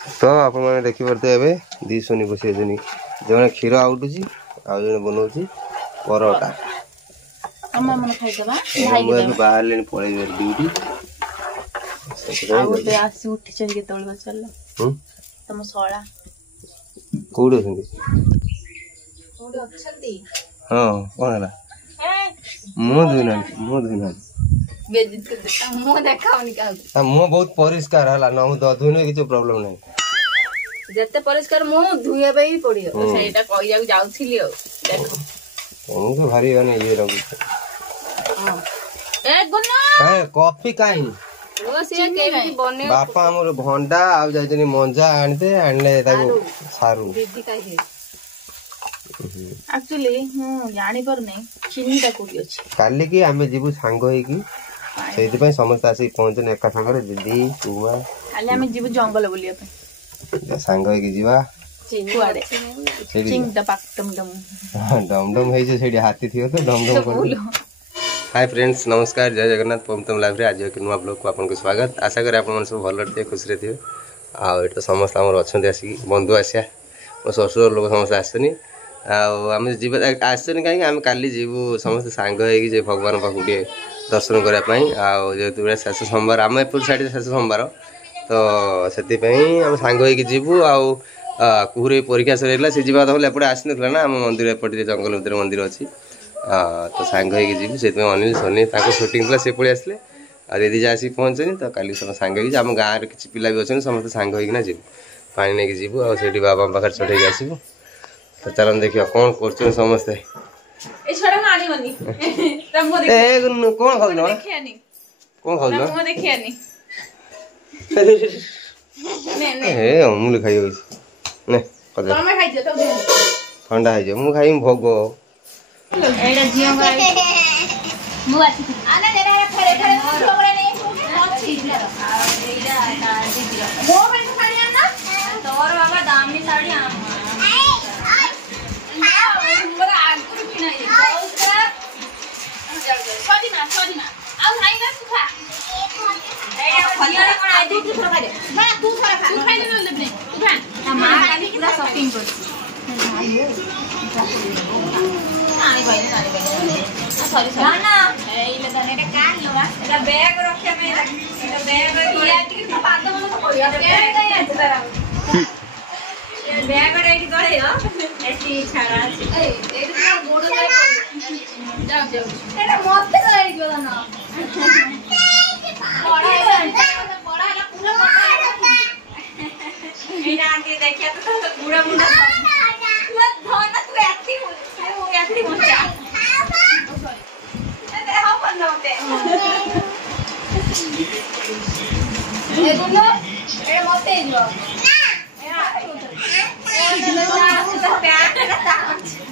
तो आपण मैंने देखी पारे ए दी सोनी बसे जने क्षीर आउटुची आउ जने बनाऊँ परोटा बाहर पड़े ड्यूटी कौट हाँ कौन है मुँह धुना मुँह बहुत परिष्कार है ना धुने किसी प्रोब्लेम नहीं जते परिष्कार मुँह धुए पे ही पड़ियो सेटा कहिया जाउथिली देखो तो भारी माने ये रंग हां ए गुन्ना ए कॉफी काई ओ से केमती बने बापा हमर भंडा आ जाइजनी मंजा आनते आनले ताको सारू दीदी काई है एक्चुअली जानी पर नहीं चिन्नीटा कोडी अछि काली की हमें जीवु सांग होई की सेति पय समस्त आसी पहुंचने एका संगरे दीदी तुमा काली हमें जीवु जंगल बोलिया पे सांग होई की जीवा कुआडे चिंग दपाक डम डम है से हाथी थियो तो डम कर हाय फ्रेंड्स नमस्कार जय जगन्नाथ पमतम लाइव रे आज के नुआ ब्लॉग को आपन को स्वागत आशा करे आपन सब भल रहते खुश रहते आ एटा समस्त हमर अछन आसी बंधु आसिया मो ससुर लोग समस्त आसनी आम जीव आसनी कहीं आम काली जीवु समस्त सांग है जे भगवान पाखु टे दर्शन करने जेहेतु शेष सोमवार आम एपट साइड शेष सोमवार तो से सांग हो जीवु कुहरे परीक्षा सर सी जावा तो एपटे आसी ना ना आम मंदिर एपटे जंगल भर मंदिर अच्छी तो सांग हो जीवु से अनिल सोनी शूटिंग से पड़े आसले आ दीदी जा आसिक पहुँचनी तो काली सांग आम गाँव किसी पिला भी अच्छे समस्त सांग होना जीवु पानी नहीं जीवु आठी बाबा पाखे चढ़े आसबू तो चल देखिए कौन कर समस्ते कौन अमूल खाई ठंडा है मु खाई भोग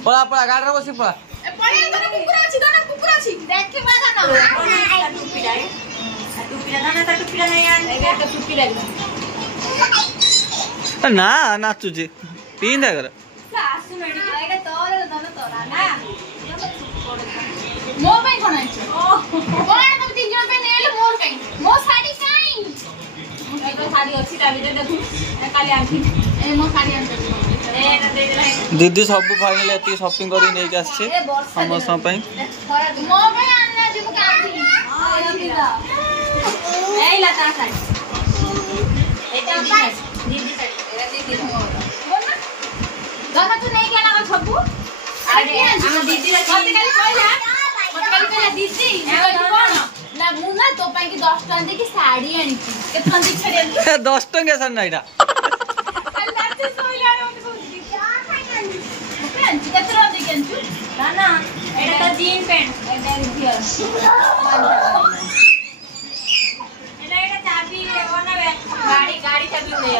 पड़ा पड़ा गाड़ी बसी पड़ा ना नाचुची तीन कर दीदी सब फाइनल एति शॉपिंग करी नै के आछे समस्त पई मो पे आनना जिबो कांदी ए लता साइड एटा दीदी साइड दीदी गाना तो नहीं केना का सबु अरे हम दीदी रे मते काली दीदी कोन ना मुना तो पई की 10 टका दे की साड़ी आनी केतना दे छड़े 10 टका सन नाइडा ना एटा तो जीन पैंट एटा दियो एटा चाबी ओना गाड़ी चाबी ले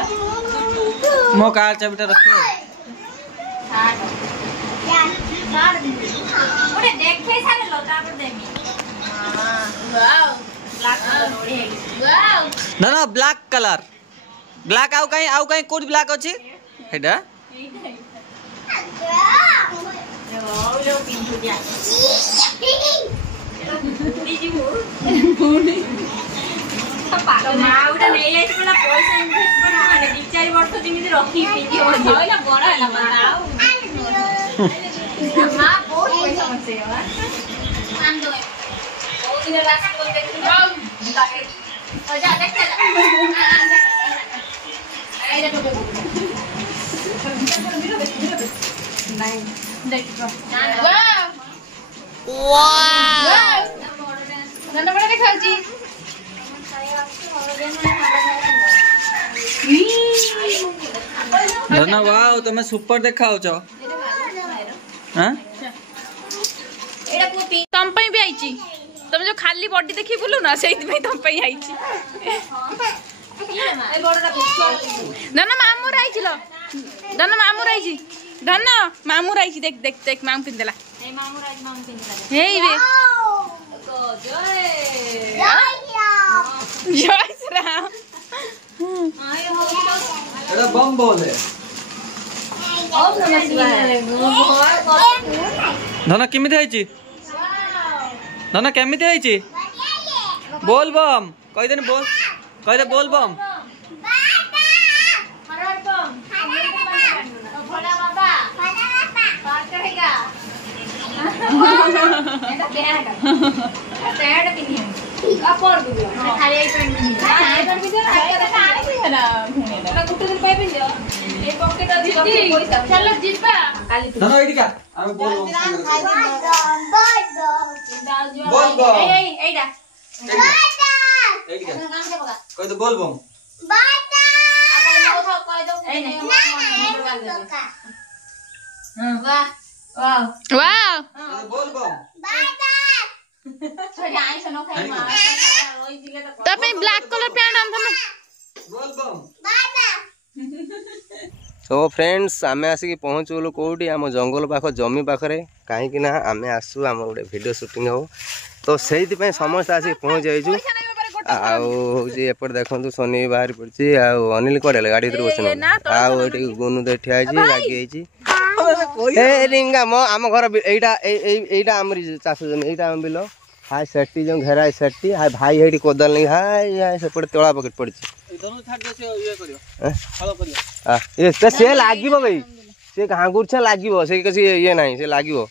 मो कार चाबीटा रखियो कार ओरे देखे सारे लोटा पर देमी हां वाओ ब्लैक कलर ओरे वाओ ना ना ब्लैक आउ कहीं कोड ब्लैक अछि हेडा लो पिंटू जा दीदी मो पागल माउडा नहीं आई पड़ा पैसा इन्वेस्ट करना माने 4 वर्ष रखी पिंकी हो जाइला बड़ा है बताओ मां बहुत पैसा मसे है मान दो बहुत दिन लास्ट बोल देख हो जा देख चला आई देखो नहीं देख वाह वाह नन्ना बड़ा देखा जी धन्ना वाह तुम सुपर देखा तुम भी आई तुम जो खाली बॉडी देखी बोलू ना से तुम आई धन मामू आई धन मामू आई धन मामू आई देख देख देख मामू पिंदेला जय श्री राम बम बोल धन केमिति आइची धन केमिति आइची बोल बम कहि देनी बोल कहि दे बोल बम बोल बम ब्लैक कलर पैंट तो फ्रेंड्स आम आसिक पहुँचलु कौटी आम जंगल पाख जमी पाखे कहीं आम आसू आम गोटे वीडियो शूटिंग हो तो से समस्त आसिक पहुँच जाइए आउट देखो सोनी बाहर पड़ी अनिल कड़े गाड़ी भर बस गुनु तो ठिया लगी रिंगा मो आम घर यहीटा आम चाष जमी यहीटा आम बिल हाय सेटी जो घेरा सेटी हाय भाई ये कोदाल नहीं हाय सेपटे तला पकेट पड़ी सी लगे भाई सी घाँगुर लगे से किसी ये ना से लगे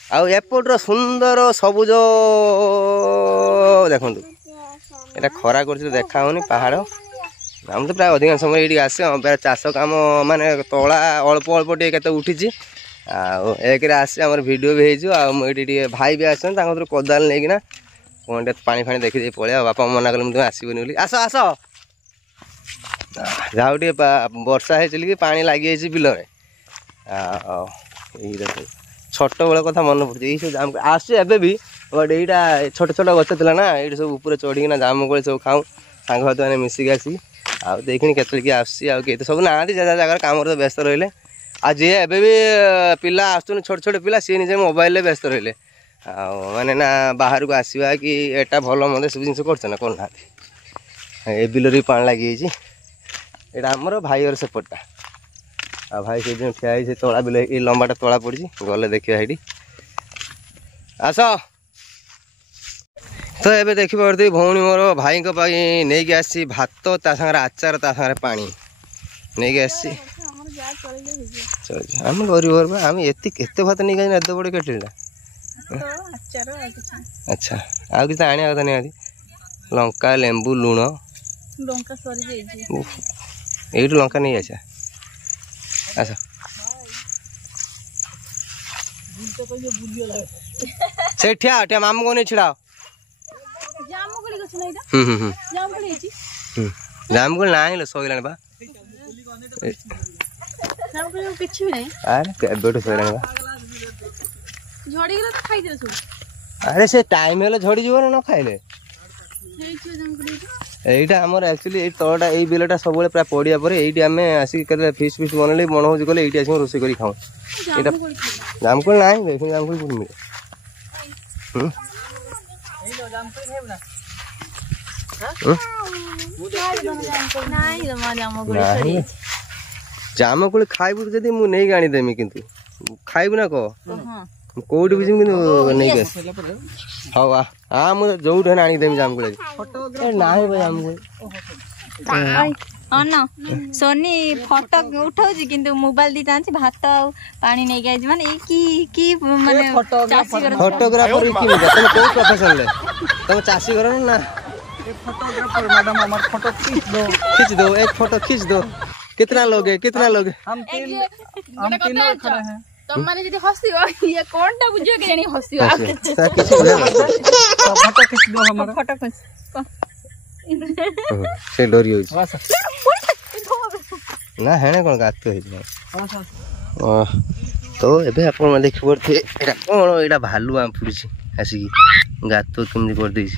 आउट सुंदर सबुज देखु ये खरा कर देखा होनी पहाड़ आम तो प्राय अधिकांश समय ये आसे प्राय चाष कम माने तला अल्प अल्प टे उठी एक आसे आम भिडियो भी होती भाई भी आस कोदाल नहीं कौन पानी फाणी देखी पलिया बापा मना कले तुम आसबनी बोली आस आस जाओ टे वर्षा है चलिए पानी लगी बिल में छोट बेल कथा मन पड़े ये सब आस भी बट यहाँ छोट छोट गच थी ना ये सब ऊपर चढ़ीना जामुकोली सब खाऊँ सांग साथी मैंने मिसिक आसी आउ देखनी के आसी सब ना जगह कम तो व्यस्त रही आज जी एवं भी पिला आसुन छोट छोट पिला सी निजे मोबाइल व्यस्त रही माने ना बाहर को आसवा कि एटा भल मत सब जिन करना करना ए बिल पानी लगी यहाँ आमर भाई सेपटा आ भाई से ठिया से तला बिल ये लंबाटा तला पड़ी गले देखिए ये आस तो ये देखिए भौणी मोर भाई नहीं कि आसी भात ता सागर आचार ता सागर पानी नहीं कि आसी आम गरीब घर आम एत भात नहीं गए एत बड़े केटलटा अच्छा आउ कि आने कथा नहीं लंका लेंबू लुण ये लंका नहीं आसा आस से ठिया ठिया मामू को नहीं छिड़ा जामुकोली ना शोला बा अरे से टाइम है झड़ी जीव ना खाइले यहीटा आमर एक्चुअली ये तलटा ये बिलटा सब प्राय पड़िया पर ये आम आसिक फिस्ट फिस्ट बनले मन हो गले ये आस रोसे कर खाऊ यहाँ जामुकोली ना देखिए जामुकोली कौन मिले जामुकोली खाइबू जदि मु नहीं आनीदेमी किंतु खाइबू ना कह कौटी भी नहीं हाँ हाँ मुझे जो आनीदेमी जामुकोली ना जामुकोली अन सोनी फोटो उठाउछि किंतु मोबाइल दी तांछि भात आ पानी नै गाइज माने की माने फोटोग्राफर की तुम को प्रोफेशन ले तुम चासी करो ना फोटोग्राफर मैडम हमार फोटो खींच दो एक फोटो खींच दो कितना लोग हम तीनों खड़े हैं तुम माने जदी हसियो ये कोनटा बुझियो के जानी हसियो फोटो खींच दो हमारा फोटो खींच से डरी होई बस ना हेने कोन गात होई तो एबे अपन में देखि परथे एटा कोन एटा भालू आम पुरछि आसी गात तो केमि कर देछि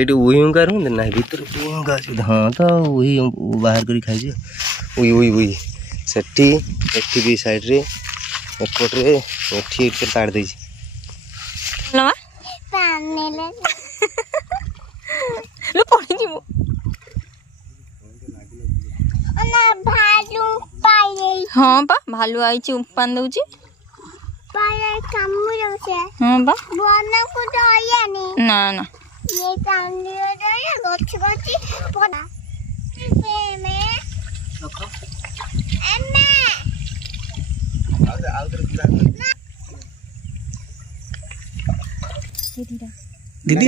एटी उही का रहन ना भीतर उही का हां तो उही बाहर करी खाइ जे उही सेठी एठी भी साइड रे एपट रे एठी के काट देछि लवा पानी ले लो पड़ी जी मु ना भालू पाए हां बा भालू आई छी उपान दउची पाए कामुरो से हां बा बना को दया नहीं ना ये कामुरो दया गछ पड़ा में एमे आउदर दीदी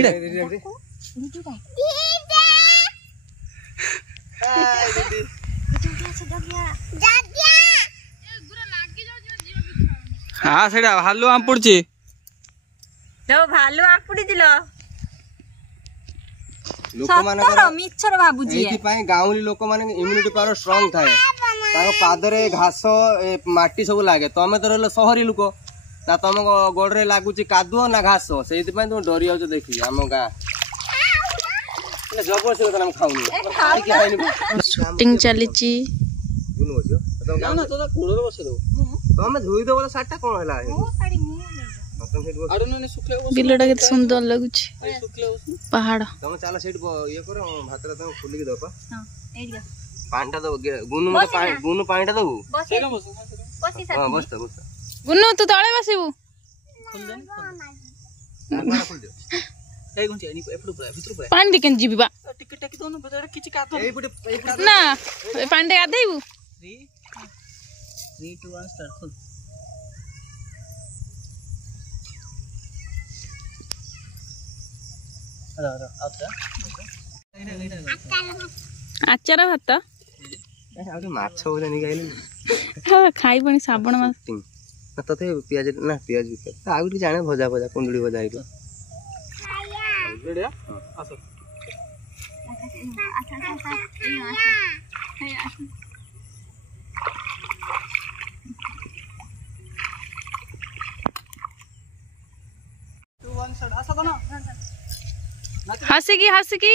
हाँ सेटा भालू आम पड़ची भालू आम पड़ी दिल लोक मानकर मिछर बाबूजी एथि पई गाउली लोक माने इम्यूनिटी पावर स्ट्रांग थाए ताको पादरे घास माटी सब लागे तमे तो रहलो शहरी लोक ता तम गोड़रे लागुची कादुओ ना घास सेति पई तुम डरी आउ देखि हम गा जबरदस्ती কথা हम खाउनी शूटिंग चलीची बुनु होजो ना ना तो कोड़रे बसे दो तमे धोई दो वाला साटा कोन हला बिलटा के सुंदर लगुच पहाड़ तमे चला सेट ये करो भात रे तमे खुली के दो पा हां एडिया पांडा दो गुनु मत गुनु पांडा दो बस हां बस गुनु तू तळे बसिबू खोल दे खोल दे ए गुंची एनी एपडू भीतर पय पानी दे केन जीबी बा टिकट टकी दोनो बजरा किछि का तो ए पटे ना पानी दे आदैबू 3 2 1 स्टार्ट खोल आचार भात आगे माछ बोले नि गाइले खाई बणी साबण मास तते प्याज ना प्याज आगु जाने भजा कुंडली भजा आइलो रेडिया आसो हसिकी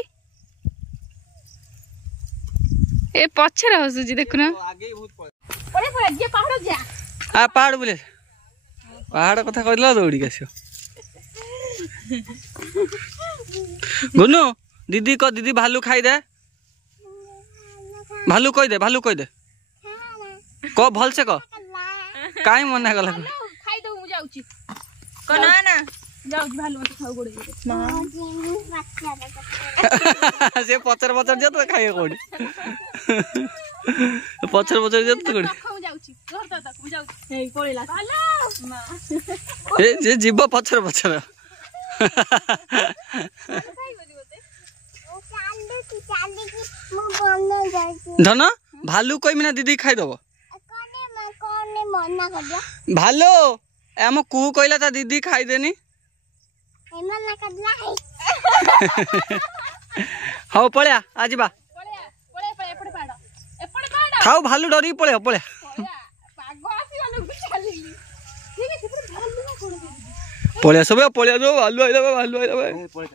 ए पछरे हसुजी देखुना आगे बहुत पड़े ये पहाड़ जा आ पहाड़ बोले पहाड़ कथा कहला दौड़ी आसो गुनु दीदी को दीदी भालू खाई दे भालू कह दे को भल से को काई मना गला खाई दो मु जाउची को ना जाउची भालू मत खाऊ गोड़े ना से पचर जे तो खाए कोडी पचर जे तो कोडी खाऊ जाउची घर त मु जाउची ए कोळीला भालू ना ए जे जीव पचर धन भालू कोई मिना दीदी खाई दबो भालू एम कु कहला ता दीदी खाई देनी हाँ पलिया आज बा खाओ भालू डरी पलिया पलिया सब पलिया जो भालू आई